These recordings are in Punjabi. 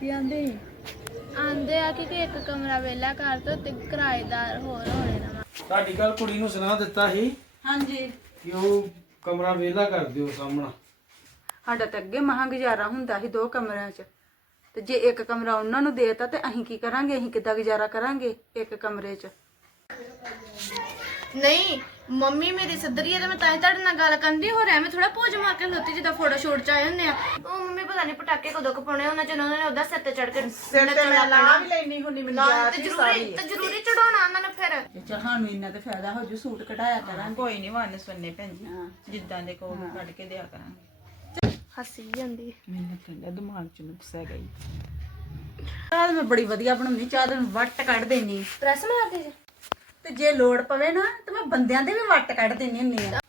ਕੀ ਆਂਦੇ? ਆਂਦੇ ਆ ਕਿ ਕਿ ਇੱਕ ਕਮਰਾ ਵੇਲਾ ਕਰ ਦੋ ਤੇ ਕਿਰਾਏਦਾਰ ਹੋਰ ਹੋਣੇ ਨਾ। ਤੁਹਾਡੀ ਗੱਲ ਕੁੜੀ ਨੂੰ ਸੁਣਾ ਦਿੱਤਾ ਸੀ ਹਾਂਜੀ। ਕਿ ਉਹ ਕਮਰਾ ਵਿਹਲਾ ਕਰ ਦਿਓ ਸਾਹਮਣਾ। ਸਾਡਾ ਤਾਂ ਅੱਗੇ ਮਹਾਂ ਗੁਜ਼ਾਰਾ ਹੁੰਦਾ ਸੀ ਦੋ ਕਮਰਿਆਂ 'ਚ। ਤੇ ਜੇ ਇੱਕ ਕਮਰਾ ਉਹਨਾਂ ਨੂੰ ਦੇਤਾ ਤੇ ਅਸੀਂ ਕੀ ਕਰਾਂਗੇ? ਅਸੀਂ ਕਿੱਦਾਂ ਗੁਜ਼ਾਰਾ ਕਰਾਂਗੇ ਇੱਕ ਕਮਰੇ 'ਚ? ਨਹੀਂ ਮੰਮੀ ਮੇਰੀ ਸੱਦਰੀ ਹੈ ਤੇ ਮੈਂ ਤਾਂ ਹੀ ਤੁਹਾਡੇ ਨਾਲ ਗੱਲ ਕਰਦੀ ਹੋ ਰਿਹਾ ਮੈਂ ਥੋੜਾ ਪੋਜ ਮਾਰ ਕੇ ਖਲੋਤੀ ਜਿੱਦਾਂ ਫੋਟੋ ਸ਼ੂਟ ਚ ਆਏ ਹੁੰਦੇ ਆ। ਉਹ ਮੰਮੀ ਪਤਾ ਨਹੀਂ ਪਟਾਕੇ ਕਦੋਂ ਕੁ ਪਾਉਣੇ ਉਹਨਾਂ ਚ ਉਹਨਾਂ ਨੇ ਉਹਦਾ ਸਿਰ ਤੇ ਚੜ ਕੇ ਸਿਰ ਤੇ ਮੈਂ ਲਾ ਵੀ ਲੈਣੀ ਹੁੰਨੀ ਮੈਨੂੰ ਤੇ ਜ਼ਰੂਰੀ ਤੇ ਜ਼ਰੂਰੀ ਚੜਾਉਣਾ ਉਹਨਾਂ ਨੂੰ ਫਿਰ। ਸਾਨੂੰ ਇੰਨਾ ਤੇ ਫਾਇਦਾ ਹੋ ਜੂ ਸੂਟ ਕਢਾਇਆ ਕਰਾਂਗੇ। ਕੋਈ ਨਹੀਂ ਵੰਨ ਸੁਣਨੇ ਭੈਣ ਜੀ। ਜਿੱਦਾਂ ਦੇ ਕਹੋਗੇ ਕੱਢ ਕੇ ਦਿਆ ਕਰਾਂਗੇ। ਹੱਸੀ ਜਾਂਦੀ ਮੈਨੂੰ ਕਹਿੰਦਾ ਦਿਮਾਗ ਚ ਨੁਕਸ ਹੀ ਚਾਹ ਤਾਂ ਮੈਂ ਬੜੀ ਵਧੀਆ ਬਣਾਉਂਦੀ ਚਾਹ ਤਾਂ ਵੱਟ ਕੱਢ ਦੇਣੀ ਪ੍ਰੈਸ ਮਾਰਦੀ ਜੀ? ਤੇ ਜੇ ਲੋੜ ਪਵੇ ਨਾ ਤੇ ਮੈਂ ਬੰਦਿਆਂ ਦੇ ਵੀ ਵੱਟ ਕੱਢ ਦੇਣੀ ਹੁੰਦੀ ਆ।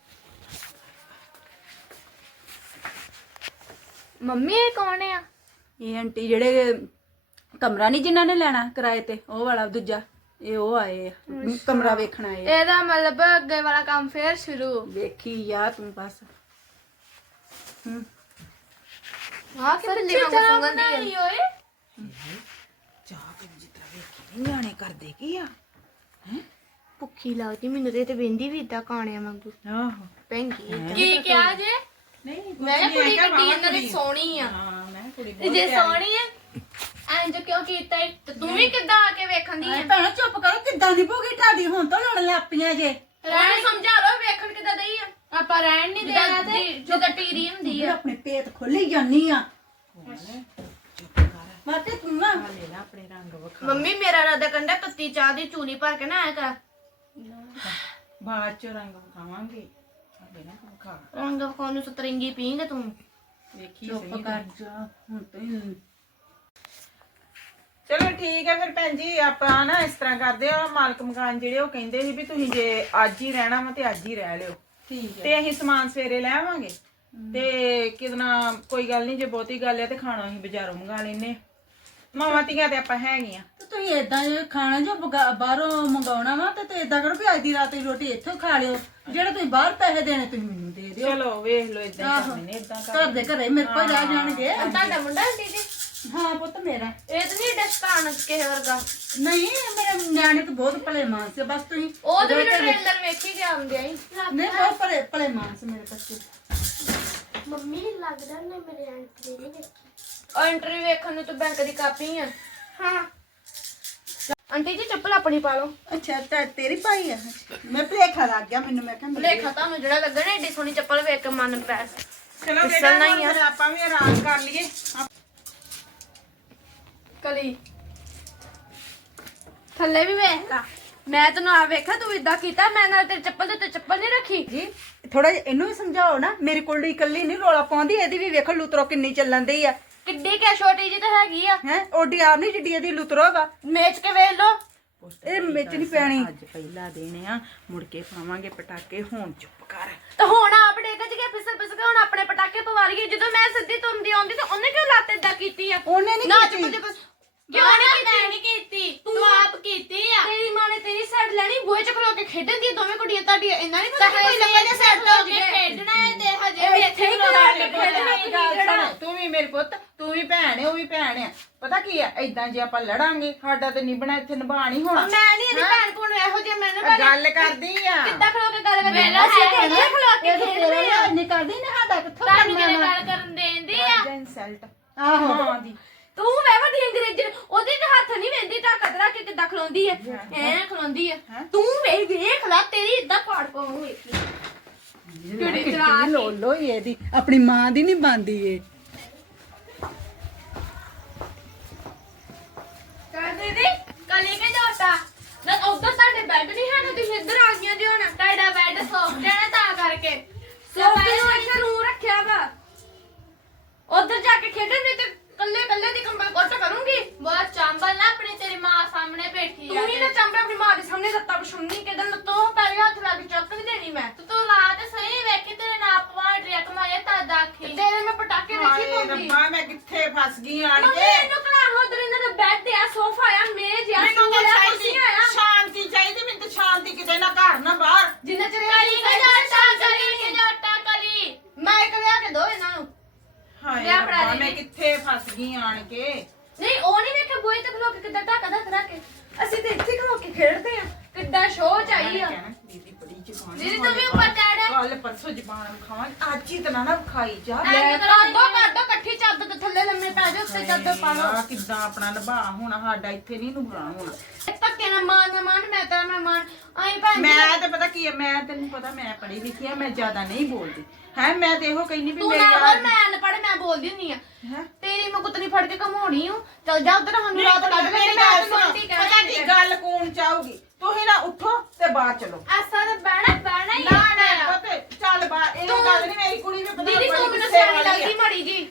ਮੰਮੀ ਇਹ ਕੌਣ ਆ? ਇਹ ਆਂਟੀ ਜਿਹੜੇ ਕਮਰਾ ਨਹੀਂ ਜਿਨ੍ਹਾਂ ਨੇ ਲੈਣਾ ਕਿਰਾਏ ਤੇ ਉਹ ਵਾਲਾ ਦੂਜਾ ਇਹ ਉਹ ਆਏ ਆ। ਕਮਰਾ ਵੇਖਣ ਆਏ ਆ। ਇਹਦਾ ਮਤਲਬ ਅੱਗੇ ਵਾਲਾ ਕੰਮ ਫੇਰ ਸ਼ੁਰੂ। ਵੇਖੀ ਯਾ ਤੂੰ ਬਸ। ਹੂੰ। ਹਾਂ ਕਿ ਬਿੱਲੀ ਵਾਂਗੂ ਸੁੰਗੰਦੀ ਹੈ ਓਏ? ਚਾਹ ਜਿੱਦਾਂ ਵੇਖੀ ਨਹੀਂ ਨਿਆਣੇ ਕਰਦੇ ਕੀ ਆ? ਭੁੱਖੀ ਲੱਗਦੀ ਮੈਨੂੰ ਤੇ ਤੇ ਵੇਂਦੀ ਵੀ ਇਦਾਂ ਕਾਣਿਆਂ ਵਾਂਗੂ। ਆਹੋ। ਪੈਂਗੀ ਕੀ ਕਿਹਾ ਜੇ? ਨਹੀਂ ਮੈਂ ਕਿਹਾ ਕੁੜੀ ਗੱਡੀ ਇਹਨਾਂ ਦੀ ਸੋਹਣੀ ਆ। ਹਾਂ ਮੈਂ ਕੁੜੀ ਤੇ ਜੇ ਸੋਹਣੀ ਆ ਇੰਜ ਕਿਉਂ ਕੀਤਾ ਈ? ਤੇ ਤੂੰ ਵੀ ਕਿੱਦਾਂ ਆ ਕੇ ਵੇਖਣ ਦੀ ਐ ਭੈਣਾ ਚੁੱਪ ਕਰੋ ਕਿੱਦਾਂ ਦੀ ਭੋਗੀ? ਢਾਡੀ ਹੁਣ ਤੋਂ ਲੜਨ ਲੱਪੀਆਂ ਜੇ। ਰਹਿਣ ਸਮਝਾ ਲੋ ਵੇਖਣ ਕਿੱਦਾਂ ਦਈ ਆ। ਆਪਾਂ ਰਹਿਣ ਨਹੀਂ ਦੇਣਾ ਤੇ ਜਿੱਦਾਂ ਟੀਰੀ ਹੁੰਦੀ ਆ। ਆਪਣੇ ਪੇਟ ਖੋਲੀ ਜਾਨੀ ਆ। ਮਾਤੇ ਤੂੰ ਨਾ। ਲੈ ਲਾ ਆਪਣੇ ਰੰਗ ਵਿਖਾ। ਮੰਮੀ ਮੇਰਾ ਰਾਦਾ ਕੰਡਾ ਤੱਤੀ ਚਾਹ ਦੀ ਚੂਨੀ ਭਰ ਕੇ ਨਾ ਆਇਆ ਕਰ। ਬਾਅਦ ਚ ਰੰਗ ਵਿਖਾਵਾਂਗੇ। ਹਾਲੇ ਨਾ ਵਿਖਾ ਰੰਗ ਖਾਣ ਨੂੰ ਸਤਰੰਗੀ ਪੀਂਗਾ ਤੂੰ? ਵੇਖੀ ਚੁੱਪ ਸਹੀ ਕਰ ਜਾ ਹੁਣ ਤੋਂ ਚਲੋ ਠੀਕ ਹੈ ਫਿਰ ਭੈਣ ਜੀ ਆਪਾਂ ਨਾ ਇਸ ਤਰ੍ਹਾਂ ਕਰਦੇ ਆ ਮਾਲਕ ਮਕਾਨ ਜਿਹੜੇ ਉਹ ਕਹਿੰਦੇ ਸੀ ਵੀ ਤੁਸੀਂ ਜੇ ਅੱਜ ਹੀ ਰਹਿਣਾ ਵਾ ਤੇ ਅੱਜ ਹੀ ਰਹਿ ਲਿਓ। ਠੀਕ ਤੇ ਅਸੀਂ ਸਮਾਨ ਸਵੇਰੇ ਲੈ ਆਵਾਂਗੇ। ਤੇ ਕਿਦਨਾ ਕੋਈ ਗੱਲ ਨਹੀਂ ਜੇ ਬਹੁਤੀ ਗੱਲ ਹੈ ਤੇ ਖਾਣਾ ਅਸੀਂ ਬਾਜ਼ਾਰੋਂ ਮੰਗਾ ਲੈਨੇ ਮਾਵਾਂ ਧੀਆਂ ਤੇ ਆਪਾਂ ਹੈਗੀਆਂ। ਤੇ ਤੁਸੀਂ ਇਦਾਂ ਜੇ ਖਾਣਾ ਜੋ ਬਗਾ- ਬਾਹਰੋਂ ਮੰਗਾਉਣਾ ਵਾ ਤੇ ਤੇ ਇਦਾਂ ਕਰੋ ਵੀ ਅੱਜ ਦੀ ਰਾਤ ਦੀ ਰੋਟੀ ਇੱਥੋਂ ਖਾ ਲਿਓ। ਜਿਹੜਾ ਤੁਸੀਂ ਬਾਹਰ ਪੈਸੇ ਦੇਣੇ ਤੁਸੀਂ ਮੈਨੂੰ ਦੇ ਦਿਓ। ਚਲੋ ਵੇਖ ਲਓ ਇਦਾਂ ਕਰਦੇ ਨੇ ਇਦਾਂ ਕਰ ਘਰ ਦੇ ਘਰੇ ਮੇਰੇ ਕੋਲ ਰਹਿ ਜਾਣਗੇ। ਤੁਹਾਡਾ ਮੁੰਡਾ ਆਂਟੀ ਜੀ ਹਾਂ ਪੁੱਤ ਮੇਰਾ। ਇਹ ਤਾਂ ਨਹੀਂ ਡਸਤਾਨ ਕਿਸੇ ਵਰਗਾ। ਨਹੀਂ ਮੇਰੇ ਨਿਆਣੇ ਤਾਂ ਬਹੁਤ ਭਲੇ ਮਾਨਸ ਆ ਬਸ ਤੁਸੀਂ ਉਹ ਤੇ ਮੈਨੂੰ ਟ੍ਰੇਲਰ ਵੇਖੀ ਗਿਆ ਹੁੰਦਿਆ ਹੀ ਨਹੀਂ ਬਹੁਤ ਭਲੇ ਭਲੇ ਮਾਨਸ ਮੇਰੇ ਬੱਚੇ। ਮੰਮੀ ਲੱਗਦਾ ਨਾ ਮੇਰੇ ਐਂਟਰੀ ਨਹੀਂ ਦੇਖੀ ਐਂਟਰੀ ਵੇਖਣ ਨੂੰ ਤਾਂ ਬੈਂਕ ਦੀ ਕਾਪੀ ਆ। ਹਾਂ। ਆਂਟੀ ਜੀ ਚੱਪਲ ਆਪਣੀ ਪਾ ਲਓ। ਅੱਛਾ ਤਾਂ ਤੇਰੀ ਪਾਈ ਆ। ਮੈਂ ਭਲੇਖਾ ਲੱਗ ਗਿਆ ਮੈਨੂੰ ਮੈਂ ਕਿਹਾ ਮੇਰੇ- ਲੇਖਾ ਤੁਹਾਨੂੰ ਜਿਹੜਾ ਲੱਗਣਾ ਏਡੀ ਸੋਹਣੀ ਚੱਪਲ ਵੇਖ ਕੇ ਮਨ ਪੈਸ ਚਲੋ ਫਿਸਲਣਾ ਬੇਟਾ ਹੀ ਆ। ਆਪਾਂ ਵੀ ਆਰਾਮ ਕਰ ਲਈਏ। ਕਲੀ। ਥੱਲੇ ਵੀ ਵੇਖ। ਲਾ। ਮੈਂ ਤੈਨੂੰ ਆ ਵੇਖਿਆ ਤੂੰ ਇਦਾਂ ਕੀਤਾ ਮੈਂ ਨਾਲ ਤੇਰੀ ਚੱਪਲ ਦੇ ਉੱਤੇ ਚੱਪਲ ਨਹੀਂ ਰੱਖੀ। ਜੀ ਥੋੜਾ ਜਿਹਾ ਇਹਨੂੰ ਵੀ ਸਮਝਾਓ ਨਾ। ਮੇਰੀ ਕੁੜੀ ਇਕੱਲੀ ਨਹੀਂ ਰੋਲਾ ਪਾਉਂਦੀ ਇਹਦੀ ਵੀ ਵੇਖੋ ਲੁਤਰੋ ਕਿੰਨੀ ਚੱਲਣ ਦੀ ਆ। ਕਿੱਡੀ ਕਿ ਛੋਟੀ ਜੀ ਤਾਂ ਹੈਗੀ ਆ। ਹੈ? ਓਡੀ ਆਪ ਨਹੀਂ ਜਿੱਡੀ ਇਹਦੀ ਲੁਤਰੋਗਾ ਮੇਚ ਕੇ ਵੇਖ ਲੋ ਇਹ ਵਿੱਚ ਨਹੀਂ ਪੈਣੀ। ਅੱਜ ਪਹਿਲਾ ਦਿਨ ਆ ਮੁੜ ਕੇ ਪਾਵਾਂਗੇ ਪਟਾਕੇ ਹੁਣ ਚੁੱਪ ਕਰ। ਤਾਂ ਹੁਣ ਆਪ ਡੇਗ ਚ ਕੇ ਫਿਸਲ ਫਿਸਲ ਕੇ ਹੁਣ ਆਪਣੇ ਪਟਾਕੇ ਪਵਾ ਲਈਏ। ਜਦੋਂ ਮੈਂ ਸਿੱਧੀ ਤੁੰਦੀ ਆਉਂਦੀ ਤਾਂ ਉਹਨੇ ਕਿਉਂ ਲੱਤ ਏਦਾਂ ਕੀਤੀ ਆ? ਉਹਨੇ ਨਹੀਂ ਨਾ ਕੀਤੀ। ਚੁੱਪ ਚੁੱਪ ਕਿਉਂ ਨਹੀਂ ਕੀਤੀ? ਨਹੀਂ ਕੀਤੀ। ਤੂੰ ਆਪ ਕੀਤੀ ਆ। ਤੇਰੀ ਮਾਂ ਨੇ ਤੇਰੀ ਸਾਈਡ ਲੈਣੀ ਬੂਹੇ ਚ ਖਲੋ ਕੇ ਖੇਡਣ ਦੀ ਦੋਵੇਂ ਕੁੜੀਆਂ ਤੁਹਾਡੀਆਂ। ਇੰਨਾ ਨਹੀਂ ਪਤਾ ਕੋਈ ਲੱਗਾ ਜਾਂ ਸਾਈਡ ਹੋ ਕੇ ਖੇਡਣਾ ਹੈ ਤੇ ਹਜੇ ਵੀ ਇੱਥੇ ਹੀ ਖਲੋ ਕੇ ਖੇਡਣਾ ਹੀ ਖੇਡਣਾ। ਤੂੰ ਵੀ ਮੇਰੇ ਪੁੱਤ ਤੂੰ ਵੀ ਭੈਣ ਹੈ ਉਹ ਵੀ ਭੈਣ ਆ ਪਤਾ ਕੀ ਆ ਇਦਾਂ ਜੇ ਆਪਾਂ ਲੜਾਂਗੇ ਸਾਡਾ ਤੇ ਨਿਭਣਾ ਇੱਥੇ ਨਿਭਾ ਨਹੀਂ ਹੋਣਾ। ਮੈਂ ਨਹੀਂ ਇਹਦੀ ਭੈਣ ਭੂਣ ਇਹੋ ਜਿਹਾ ਮੈਨੂੰ ਆ ਗੱਲ ਕਰਦੀ ਆ। ਕਿੱਦਾਂ ਖਲੋ ਕੇ ਗੱਲ ਕਰਦੇ ਅਸੀਂ ਤੇ ਇੱਥੇ ਖਲੋ ਕੇ ਖੇਡਦੇ ਆ? ਇੰਨੀ ਕਰਦੀ ਨਾ ਸਾਡਾ ਕਿੱਥੋਂ ਤੁਹਾਨੂੰ ਕਿਹਨੇ ਗੱਲ ਕਰਨ ਦੇਂਦੀ ਆ? ਇਨਸਲਟ ਆਹੋ। ਹਾਂ ਦੀ। ਤੂੰ ਵੇ ਵੱਡੀ ਅੰਗਰੇਜ਼ੀ ਉਹਦੇ ਤੇ ਹੱਥ ਨਹੀਂ ਵੇਂਦੀ ਤਾਕਤ ਰੱਖ ਕੇ ਕਿੱਦਾਂ ਖਲੋਂਦੀ ਐ ਐ ਖਲੋਂਦੀ ਐ ਤੂੰ ਵੇ ਵੇਖ ਲੈ ਤੇਰੀ ਇਦਾਂ ਪਾੜ ਪਾਉਂ ਵੇਖੀ। ਕਿਹੜੀ ਚਲਾ ਲੋ ਲੋ ਹੀ ਇਹਦੀ। ਆਪਣੀ ਮਾਂ ਦੀ ਨਹੀਂ ਬੰਦੀ ਏ ਕਰ ਦੀਦੀ ਕਲੀ ਕੇ ਜੋਤਾ ਨਾ ਉਧਰ ਤੁਹਾਡੇ ਬੈੱਡ ਨਹੀਂ ਹੈਗਾ ਤੁਸੀਂ ਇੱਧਰ ਆ ਗਈਆਂ ਜੀ ਹੁਣ ਤੁਹਾਡਾ ਬੈੱਡ ਸੌਫਟ ਹੈ ਨਾ ਤਾਂ ਕਰਕੇ ਸੋਫੇ ਨੂੰ ਇੱਥੇ ਰੂ ਰੱਖਿਆ ਵਾ ਉਧਰ ਜਾ ਕੇ ਖੇਡਣ ਨਹੀਂ ਤੇ ਕੱਲੇ ਕੱਲੇ ਦੀ ਕੰਬਲ ਕੁੱਟ ਕਰੂੰਗੀ ਬਹੁਤ ਚਾਂਬਲ ਨਾ ਆਪਣੀ ਤੇਰੀ ਮਾਂ ਸਾਹਮਣੇ ਬੈਠੀ ਤੂੰ ਹੀ ਨਾ ਚਾਂਬਲ ਆਪਣੀ ਮਾਂ ਦੇ ਸਾਹਮਣੇ ਦਿੱਤਾ ਬਸ਼ੁੰਨੀ ਕਿਦਨ ਤੋਂ ਪਹਿਲੇ ਹੱਥ ਲਾ ਕੇ ਚੱਕ ਨਹੀਂ ਦੇਣੀ ਮੈਂ ਤੂੰ ਲਾ ਤੇ ਸਹੀ ਵੇਖੀ ਤੇਰੇ ਨਾਪ ਵਾ ਡਰੈਕ ਮਾਇਆ ਤਾਂ ਦਾਖੀ ਤੇਰੇ ਮੈਂ ਪਟਾਕੇ ਵੇਖੀ ਹਾਏ ਪਾਉਂਦੀ ਰੱਬਾ ਮੈਂ ਗਈ ਆਣ ਕੇ। ਇਹਨੂੰ ਕਲਾ ਉਧਰ ਇਹਨਾਂ ਦਾ ਬੈੱਡ ਆ ਸੋਫਾ ਆ ਮੇਜ਼ ਆ ਮੈਨੂੰ ਤਾਂ ਸਟੂਲ ਆ ਚਾਹੀਦੀ ਸ਼ਾਂਤੀ ਚਾਹੀਦੀ ਮੈਨੂੰ ਤਾਂ ਸ਼ਾਂਤੀ ਕਿਤੇ ਨਾ ਘਰ ਨਾ ਬਾਹਰ। ਜਿੰਨਾ ਚਿਰ ਕਲੀ ਕੇ ਜਾਟਾ ਕਲੀ ਕੇ ਜਾਟਾ ਕਲੀ। ਮੈਂ ਇੱਕ ਲਿਆ ਕੇ ਦੋ ਇਹਨਾਂ ਨੂੰ। ਹਾਏ ਰੱਬਾ ਮੈਂ। ਕਿੱਥੇ ਫਸ ਗਈ ਆਣ ਕੇ? ਨਹੀਂ ਉਹ ਨਹੀਂ ਵੇਖਿਆ ਬੋਏ ਤੇ ਖਲੋ ਕੇ ਕਿੱਦਾਂ ਢਾਕਾ ਦਾ ਕਰਾ ਕੇ। ਅਸੀਂ ਤੇ ਇੱਥੇ ਖਲੋ ਕੇ ਖੇਡਦੇ ਆ। ਕਿੱਦਾਂ ਸ਼ੋਅ ਚਾਹੀ ਆ। ਕਹਿਣਾ ਦੀਦੀ ਬੜੀ ਜ਼ਬਾਨ ਦੀਦੀ ਤੂੰ ਵੀ ਉੱਪਰ ਚੜ ਕੱਲ ਪਰਸੋਂ ਜ਼ਬਾਨ ਖਾਵਾਂ ਅੱਜ ਹੀ ਤਾਂ ਨਾ ਨਾ ਖਾਈ ਜਾ। ਐਂ ਕਰ ਦੋ ਕਰ ਚਾਦਰ ਤੇ ਥੱਲੇ ਲੰਮੇ ਪੈ ਜਾਓ ਉੱਤੇ ਚਾਦਰ ਪਾ ਲਓ ਆ ਕਿੱਦਾਂ ਆਪਣਾ ਨਿਭਾ ਹੁਣ ਸਾਡਾ ਇੱਥੇ ਨਹੀਂ ਨਿਭਾ ਹੋਣਾ। ਧੱਕੇ ਨਾਲ ਮਾਨ ਨਾ ਮਾਨ ਮੈਂ ਤੇਰਾ ਮੈਂ ਮਾਨ। ਆਈ ਭੈਣ ਜੀ ਮੈਂ ਤੇ ਪਤਾ ਕੀ ਹੈ ਮੈਂ ਤੈਨੂੰ ਪਤਾ ਮੈਂ ਪੜ੍ਹੀ ਲਿਖੀ ਆ ਮੈਂ ਜ਼ਿਆਦਾ ਨਹੀਂ ਬੋਲਦੀ। ਹੈ ਮੈਂ ਤੇ ਇਹੋ ਕਹਿੰਦੀ ਵੀ ਤੂੰ ਨਾ ਬੋਲ ਮੈਂ ਅਨਪੜ੍ਹ ਮੈਂ ਬੋਲਦੀ ਹੁੰਨੀ ਆ। ਹੈਂ? ਤੇਰੀ ਮੈਂ ਕੁੱਤਨੀ ਫੜ ਕੇ ਘਮਾਉਣੀ ਹੂੰ ਚੱਲ ਜਾ ਉਧਰ ਸਾਨੂੰ ਰਾਤ ਕੱਢ ਲੈ ਮੈਂ ਗੱਲ ਤੈਨੂੰ ਸੁਣੋ। ਆਂਟੀ ਪਤਾ ਕੀ ਗੱਲ ਕੌਣ ਚਾਹੂਗੀ? ਤੁਸੀਂ ਨਾ ਉੱਠੋ ਤੇ ਬਾਹਰ ਚਲੋ। ਐਸਾ ਤਾਂ ਬਹਿਣਾ ਬਹਿਣਾ ਹੀ ਨਾ ਨਾ ਪਤਾ ਚੱਲ ਬਾਹਰ ਇਹ ਤੂੰ- ਗੱਲ ਨਹੀਂ ਮੇਰੀ ਕੁੜੀ ਵੀ ਪਤਾ ਦੀਦੀ ਤੂੰ ਮੈਨੂੰ ਸਿਆਣੀ। ਲੱਗਦੀ ਮੜੀ ਜੀ।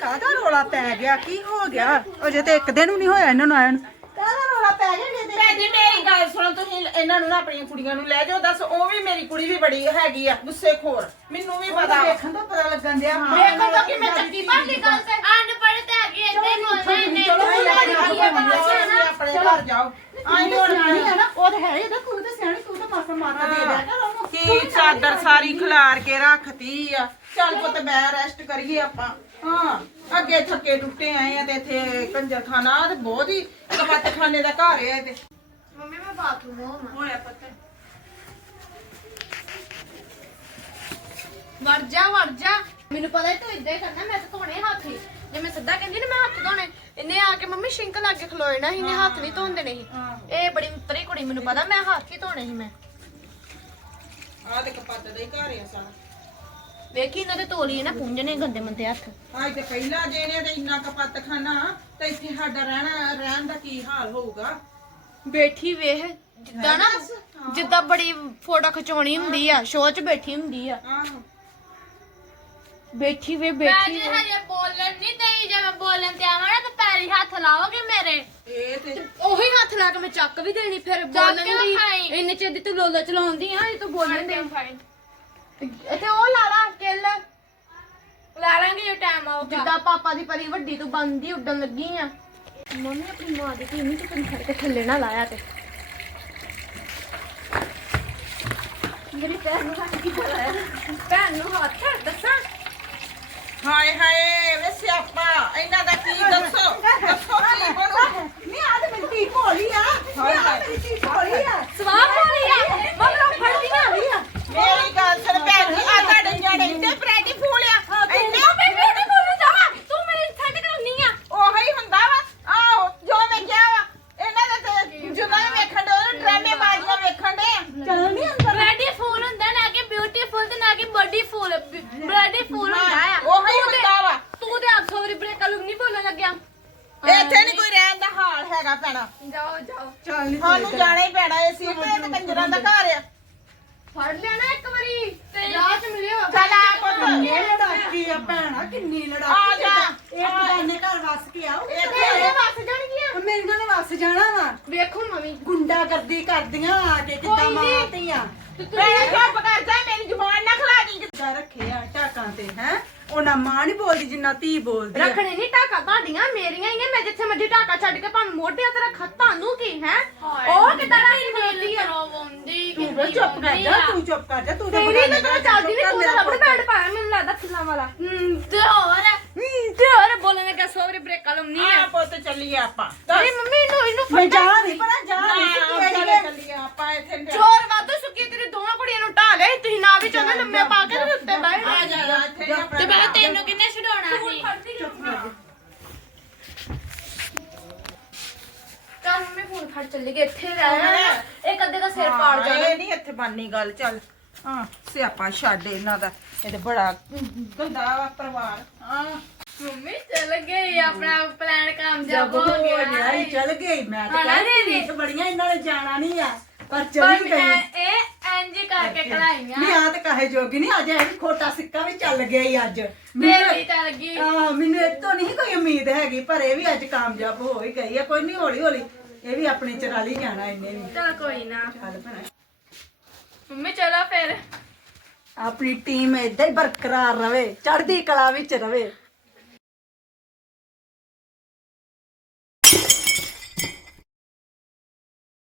ਕਾਹਦਾ ਰੋਲਾ ਪੈ ਗਿਆ? ਕੀ ਹੋ ਗਿਆ? ਅਜੇ ਤੇ ਇੱਕ ਦਿਨ ਵੀ ਨਹੀਂ ਹੋਇਆ ਇਹਨਾਂ ਨੂੰ ਆਇਆ ਨੂੰ। ਕਾਹਦਾ ਰੋਲਾ ਪੈ ਗਿਆ ਜੇ ਭੈਣ ਜੀ ਮੇਰੀ ਗੱਲ ਸੁਣੋ ਤੁਸੀਂ ਇਹਨਾਂ ਨੂੰ ਨਾ ਆਪਣੀਆਂ ਕੁੜੀਆਂ ਨੂੰ ਲੈ ਜਾਓ। ਦੱਸ ਉਹ ਵੀ ਮੇਰੀ ਕੁੜੀ ਵੀ ਬੜੀ ਹੈਗੀ ਆ ਗੁੱਸੇ ਖੋਰ ਮੈਨੂੰ ਵੀ ਪਤਾ। ਵਾ। ਵੇਖਣ ਤੋਂ ਪਤਾ ਲੱਗਣ ਦਿਆ। ਹਾਂ। ਵੇਖੋ ਤਾਂ ਕਿ ਮੈਂ ਚੱਕੀ ਭਾਂਦੀ ਗੱਲ ਤੇ। ਅਨਪੜ੍ਹ ਤੇ ਹੈਗੀ ਹੀ ਬੋਲਣਾ ਇਹਨੇ ਚਲੋ ਆਪਣੇ ਘਰ ਜਾਓ। ਆਈ ਹੁਣ ਸਿਆਣੀ ਹੈ ਨਾ ਉਹ ਤਾਂ ਹੈ ਇਹਦਾ ਤੂੰ ਤਾਂ ਸਿਆਣੀ ਤੂੰ ਤਾਂ ਮਾਸਾ ਮਾਰਦਾ ਦੇ ਦਿਆ ਕਰ ਉਹਨੂੰ। ਕੀ ਚਾਦਰ ਸਾਰੀ ਖਿਲਾਰ ਕੇ ਰੱਖਤੀ ਆ। ਚੱਲ ਪੁੱਤ ਬੈ ਰੈਸਟ ਕਰੀਏ ਆਪਾਂ। ਹਾਂ ਅੱਗੇ ਥੱਕੇ ਟੁੱਟੇ ਆਏ ਆ ਤੇ ਇੱਥੇ ਕੰਜਰਖਾਨਾ ਤੇ ਬਹੁਤ ਹੀ ਕਪੱਤਖਾਨੇ ਦਾ ਘਰ ਹੈ ਤੇ। ਮੰਮੀ ਮੈਂ ਬਾਥਰੂਮ ਹੋਵਾਂ। ਹੋਇਆ ਪੁੱਤ। ਵੜ ਜਾ ਵੜ ਜਾ। ਮੈਨੂੰ ਪਤਾ ਹੈ ਤੂੰ ਇਦਾਂ ਹੀ ਕਰਨਾ ਮੈਂ ਤਾਂ ਧੋਣੇ ਹੱਥ ਹੀ। ਜੇ ਮੈਂ ਸਿੱਧਾ ਕਹਿੰਦੀ ਨਾ ਮੈਂ ਹੱਥ ਧੋਣੇ ਇਹਨੇ ਆ ਕੇ ਮੰਮੀ ਸ਼ਿੰਕ ਲਾ ਕੇ ਖਲੋਏ ਨਾ ਇਹਨੇ ਹੱਥ ਨਹੀਂ ਧੋਂਦੇ ਨਹੀਂ ਇਹ। ਬੜੀ ਉਤਰੀ ਕੁੜੀ ਮੈਨੂੰ ਪਤਾ ਮੈਂ ਹੱਥ ਹੀ ਧੋਣੇ ਸੀ ਮੈਂ। ਆ ਤੇ ਕਪੱਤ ਦਾ ਹੀ ਘਰ ਆ ਸਾਰਾ। ਵੇਖੀ ਇਹਨਾਂ ਦੇ ਤੋਲੀਏ ਨਾ ਪੁੰਝਣੇ ਗੰਦੇ ਮੰਦੇ ਹੱਥ। ਅੱਜ ਤੇ ਪਹਿਲਾਂ ਜਿਹੜੇ ਤੇ ਇੰਨਾ ਕਪੱਤਖਾਨਾ ਤੇ ਇੱਥੇ ਸਾਡਾ ਰਹਿਣਾ ਰਹਿਣ ਦਾ ਕੀ ਹਾਲ ਹੋਊਗਾ? ਬੈਠੀ ਵੇਖ ਜਿੱਦਾਂ ਨਾ ਜਿੱਦਾਂ ਬੜੀ ਫੋਟੋ ਖਿਚਾਉਣੀ ਹੁੰਦੀ ਆ ਸ਼ੋਅ 'ਚ ਬੈਠੀ ਹੁੰਦੀ ਆ। ਆਹੋ ਬੈਠੀ ਵੇ ਬੈਠੀ ਵੇ। ਹਜੇ ਬੋਲਣ ਨਹੀਂ ਦੇਈ ਜੇ ਮੈਂ ਬੋਲਣ ਤੇ ਆਵਾਂ ਨਾ ਤਾਂ ਪੈਰੀ ਹੱਥ ਲਾਓਗੇ ਮੇਰੇ? ਇਹ ਤੇ ਉਹੀ ਹੱਥ ਲਾ ਕੇ ਮੈਂ ਚੱਕ ਵੀ ਦੇਣੀ ਫਿਰ ਬੋਲਣ ਦੀ ਇੰਨੇ ਚਿਰ ਦੀ ਤੂੰ ਲੋਲਾ ਚਲਾਉਂਦੀ ਆ ਇਹ ਤੂੰ ਬੋਲਣ ਦੇ। ਇੱਥੇ ਉਹ ਲਾ ਲਾ ਕਿੱਲ। ਲਾ ਲਾਂਗੇ ਜੇ ਟਾਈਮ ਆਊਗਾ। ਜਿੱਦਾਂ ਪਾਪਾ ਦੀ ਪਰੀ ਵੱਡੀ ਤੂੰ ਬੰਦੀ ਉੱਡਣ ਲੱਗੀ ਆ। ਮੰਮੀ ਆਪਣੀ ਮਾਂ ਦੀ ਧੀ ਨੂੰ ਤੂੰ ਫੜ ਕੇ ਥੱਲੇ ਨਾ ਲਾਇਆ ਤੇ। ਮੇਰੀ ਭੈਣ ਨੂੰ ਹੱਥ ਕੀ ਲਾਇਆ? ਭੈਣ ਨੂੰ ਹੱਥ ਦੱਸਾਂ? ਹਾਏ ਹਾਏ ਵੇ ਸਿਆਪਾ ਇਹਨਾਂ ਦਾ ਕੀ ਦੱਸੋ? ਦੱਸੋ ਕੀ ਬਣੂ? ਨਹੀਂ ਆ ਤੇ ਮੇਰੀ ਧੀ ਭੋਲੀ ਆ। ਹਾਏ ਹਾਏ। ਮੇਰੀ ਧੀ ਭੋਲੀ ਆ। ਸਵਾਹ ਹੋਣੀ ਆ? ਮਗਰੋਂ ਮੇਰੀ ਗੱਲ ਸੁਣ ਭੈਣ ਜੀ ਆ ਤੁਹਾਡੇ ਪ੍ਰੈਟੀ ਫੂਲਿਆ ਇੰਨੇ ਕੇ ਨਹੀਂ ਆ। ਉਹੋ ਹੀ ਹੁੰਦਾ ਵਾ। ਆਹੋ ਜੋ ਮੈਂ ਕਿਹਾ ਵਾ ਇਹਨਾਂ ਦਾ ਤੇ ਜਦੋਂ ਵੀ ਵੇਖਣ ਦੇ ਉਹ ਡਰਾਮੇ ਬਾਜ਼ੀਆਂ ਵੇਖਣ ਦੇ ਚਲੋ ਨਹੀਂ ਅੰਦਰ। ਫੂਲ ਹੁੰਦਾ ਨਾ ਕਿ ਬਿਊਟੀਫੁਲ ਤੇ ਨਾ ਕਿ ਬੋਡੀ ਫੁੱਲ। ਬ੍ਰੈਡੀ ਫੂਲ ਹੁੰਦਾ ਆ। ਉਹੋ ਹੀ ਤੂੰ ਤੇ- ਹੁੰਦਾ ਵਾ। ਤੂੰ ਤੇ ਆਪ ਸੋਰੀ ਬ੍ਰੇਕ ਲੁਕ ਨਹੀਂ ਬੋਲਣ ਲੱਗਿਆ। ਇੱਥੇ ਨਹੀਂ ਕੋਈ ਰਹਿਣ ਦਾ ਹਾਲ ਹੈਗਾ ਭੈਣਾ। ਜਾਓ ਜਾਓ। ਚੱਲ ਨਹੀਂ ਸਾਨੂੰ ਜਾਣਾ ਹੀ ਪੈਣਾ ਏ ਸੀ ਤਾਂ ਕੰਜਰਾਂ ਦਾ ਘਰ ਆ। ਫੜ ਲੈਣਾ ਇੱਕ ਵਾਰੀ। ਤੇ ਰਾਤ ਮਿਲਿਓ ਚੱਲ ਆ ਪੁੱਤ। ਕਿੰਨੀ ਲੜਾਕੀ ਆ ਭੈਣਾ ਕਿੰਨੀ ਲੜਾਕੀ ਆ। ਜਾ। ਇੱਕ ਦਾਨੇ ਘਰ ਵਸ ਕੇ ਆਓ। ਇੱਥੇ ਤੇਰੇ ਵੱਸ ਜਾਣਗੀਆਂ। ਮੇਰੀਆਂ ਨੇ ਵਸ ਜਾਣਾ ਵਾ। ਵੇਖੋ ਮੰਮੀ ਗੁੰਡਾ ਕਰਦੀ ਕਰਦੀਆਂ ਆ ਕੇ ਕਿੱਦਾਂ ਕੋਈ ਨੀ। ਮਾਰਦੀਆਂ ਭੈਣ ਚੁੱਪ ਕਰ ਜਾ ਮੇਰੀ ਜ਼ੁਬਾਨ ਨਾ ਖਲਾ ਦੀ। ਕਿੱਦਾਂ ਰੱਖੇ ਆ ਟਾਕਾਂ ਤੇ ਹੈ? ਉਹਨਾਂ ਮਾਂ ਨਹੀਂ ਬੋਲਦੀ ਜਿੰਨਾ ਧੀ ਬੋਲਦੀ ਆ। ਰੱਖਣੇ ਨਹੀਂ ਟਾਕਾ ਤੁਹਾਡੀਆਂ ਮੇਰੀਆਂ ਹੀ ਆ। ਮੈਂ ਜਿੱਥੇ ਮਰਜ਼ੀ ਟਾਕਾ ਛੱਡ ਕੇ ਭਾਵੇਂ ਮੋਢੇ ਤੇ ਰੱਖਾ ਤੁਹਾਨੂੰ ਕੀ ਹੈ? ਉਹ ਕਿਦਾਂ ਨਹੀਂ ਬੋਲਦੀ ਆ ਤੂੰ ਬਸ ਚੁੱਪ ਕਰ ਜਾ ਤੂੰ ਚੁੱਪ ਕਰ ਜਾ ਤੂੰ ਤਾਂ ਤੇਰੀ ਬਗਾਨੇ ਤਾਂ ਚੱਲਦੀ ਨਹੀਂ ਤੂੰ ਤਾਂ ਰਬੜ। ਬੈਂਡ ਪਾਇਆ ਮੈਨੂੰ ਲੱਗਦਾ ਫੁੱਲਾਂ ਵਾਲਾ। ਤੇ ਹੋਰ? ਤੇ ਹੋਰ ਬੋਲਣ ਲੱਗਾ ਸੋਰੀ ਬ੍ਰੇਕਾਂ ਲਾਉਣੀ ਆ। ਆ ਪੁੱਤ ਚੱਲੀਏ ਆਪਾਂ। ਅਰੇ ਮੰਮੀ ਇਹਨੂੰ ਇਹਨੂੰ ਮੈਂ ਜਾ ਨਹੀਂ। ਪਰ ਜਾ ਨਹੀਂ। ਚੱਲ ਕਿਹੜੀ ਚੱਲੀਏ। ਆਪਾਂ ਇੱਥੇ ਚੋਰ ਵਾਧੂ ਸੁੱਕੀ ਤੇਰੀ ਦੋਵਾਂ ਕੁੜੀਆਂ ਨੂੰ ਢਾ ਲੈ। ਤੁਸੀਂ ਨਾ ਵੀ ਚਾਹੁੰਦੇ ਲੰਮੇ ਪਾ ਕੇ ਤੇ ਉੱਤੇ ਬਹਿ ਆ ਜਾ ਜਾ ਇੱਥੇ ਆਪਣਾ ਤੇ ਮੈਂ ਤੈਨੂੰ ਕਿੰਨੇ ਛਡਾਉਣਾ ਸੀ? ਚੱਲ ਮੰਮੀ ਫੋਨ ਫੜ ਚੱਲੀ ਗਈ ਇੱਥੇ ਰਹਿ ਇੱਕ ਅੱਧੇ ਦਾ ਸਿਰ ਪਾੜ ਜਾਣਾ ਇਹ ਨਹੀਂ ਇੱਥੇ ਬਾਨੀ ਗੱਲ ਚੱਲ। ਹਾਂ ਸਿਆਪਾ ਛੱਡ ਇਹਨਾਂ ਦਾ। ਇਹ ਤੇ ਬੜਾ ਗੰਦਾ ਵਾ ਪਰਿਵਾਰ। ਹਾਂ। ਮੰਮੀ ਚੱਲ ਗਈ ਆਪਣਾ ਪਲਾਨ ਕਾਮਯਾਬ ਹੋ ਗਿਆ ਹੀ। ਚਲ ਗਈ ਮੈਂ ਤਾਂ ਹਾਂ ਨਾ ਕਹਿੰਦੀ ਦੀਦੀ। ਸੀ ਬੜੀਆਂ ਇਹਨਾਂ ਨੇ ਜਾਣਾ ਨਹੀਂ ਆ ਪਰ ਪਰ ਚਲੀ ਗਈ ਮੈਂ ਇਹ ਇੰਜ ਕਰਕੇ ਕਢਾਈਆਂ। ਨਹੀਂ ਆ ਤੇ ਕਹੇ ਜੋਗੀ ਨਹੀਂ ਅੱਜ ਇਹ ਖੋਟਾ ਸਿੱਕਾ ਵੀ ਚੱਲ ਗਿਆ ਹੀ ਅੱਜ। ਮੇਰੀ ਚੱਲ ਗਈ। ਆ ਮੈਨੂੰ ਇਹ ਤੋਂ ਨਹੀਂ ਕੋਈ ਉਮੀਦ ਹੈਗੀ ਪਰ ਇਹ ਵੀ ਅੱਜ ਕਾਮਯਾਬ ਹੋ ਹੀ ਗਈ ਆ। ਕੋਈ ਨਹੀਂ ਹੌਲੀ ਹੌਲੀ ਇਹ ਵੀ ਆਪਣੀ ਚਰਾਲੀ ਜਾਣਾ ਇਹਨੇ ਵੀ। ਚੱਲ ਕੋਈ ਨਾ। ਚੱਲ ਭੈਣਾ। ਮੰਮੀ ਚਲੋ ਫਿਰ। ਆਪਣੀ ਟੀਮ ਏਦਾਂ ਹੀ ਬਰਕਰਾਰ ਰਵੇ ਚੜ੍ਹਦੀ ਕਲਾ ਵਿੱਚ ਰਵੇ।